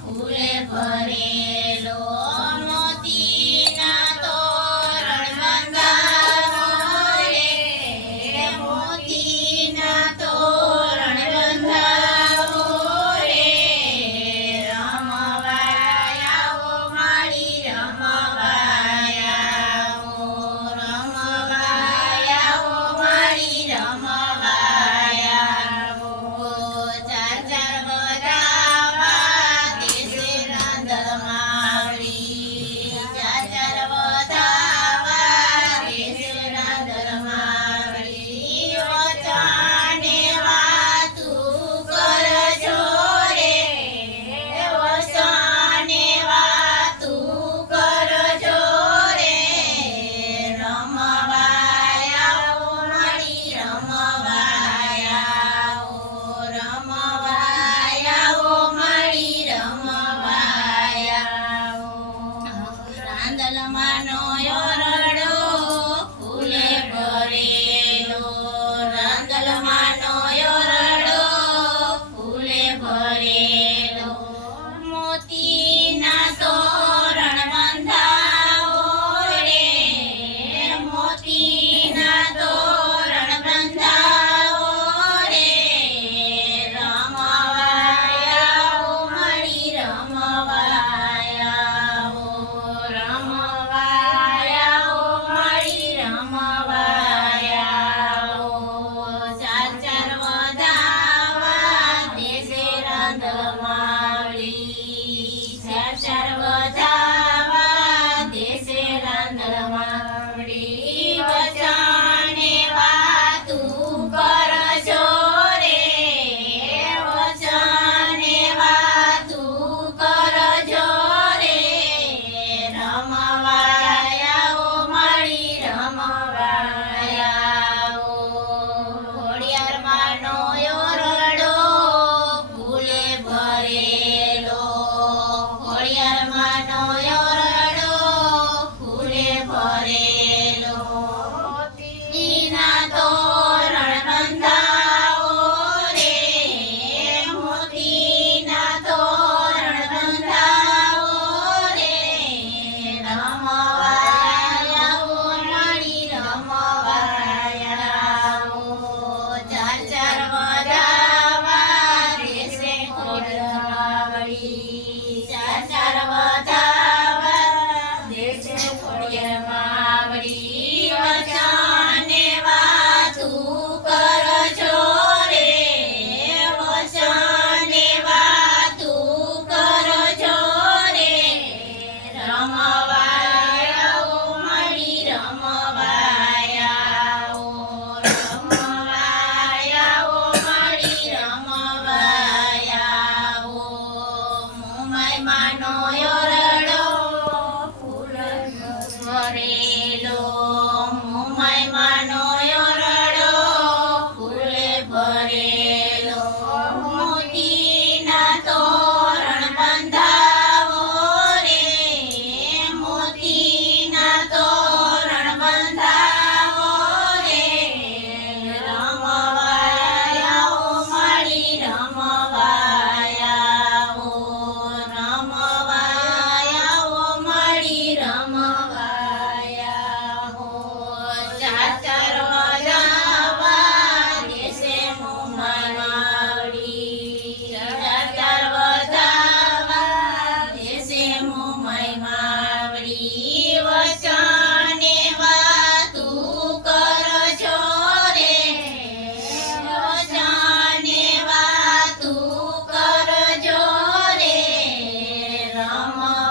ફૂલે ભરેલો મોતીના તોરણ બંધાવો રે, મોતીના તોરણ બંધાવો રે, રમવાયાઓ માળી રમવાયાઓ, રમવાયાઓ માળી રમવાયાઓ, ચાર ચાર વધાવા દેશે રાંધમાવડી, ચાર ચાર વધાવા દેશે રાંધમાવડી, વચને વાતું કરજો રે, વચને વાતું કરજો રે, રમવાયાઓ માળી રમવાયાઓ, રમવાયાઓ માળી રમવાયાઓ, રાંદલમાંનો યોરડો ફૂલે ભરેલો, રાંદલમાંનો યોરડો ફૂલે ભરેલો, મોતીના તોરણ બંધાવો રે, મોતીના તોરણ બંધાવો રે, રમવાયાઓ માળી રમવાયાઓ, રમવાયાઓ માળી રમવાયાઓ, ચાર ચાર વધાવા દેશે રાંધમાવડી, ચાર ચાર વધાવા દેશે રાંધમાવડી, વચને વાતું કરજો રે, વચને વાતું કરજો રે, રમવાયાઓ માળી રમવાયાઓ, ઘોડિયારમાંનો યોરડો ફૂલે ભરેલો, ઘોડિયારમાંનો યોરડો ફૂલે ભરેલો, મોતીના તોરણ બંધાવો રે, મોતીના તોરણ બંધાવો રે, રમવાયાઓ માળી રમવાયાઓ, ચાર ચાર વધાવા દેશે ખોડિયારમાવડી, ચાર ચાર વધાવા દેશે ખોડિયારમાવડી, વચને વાતું કરજો રે, વચને વાતું કરજો રે, રમવાયાઓ માળી રમવાયાઓ, રમવાયાઓ માળી રમવાયાઓ, મુંબઈમાંનો યોરડો ફૂલે ભરેલો, મુંબઈમાંનો યોરડો ફૂલે ભરેલો, મોતીના તોરણ બંધાવો રે, મોતીના તોરણ બંધાવો રે, રમવાયાઓ માળી રમવાયાઓ, રમવાયાઓ માળી રમવાયાઓ, ચાર ચાર વધાવા દેશે મુંબઈમાવડી, ચાર ચાર વધાવા દેશે મુંબઈમાવડી, વચને વાતું કરજો રે, વચને વાતું કરજો રે, રમવાયાઓ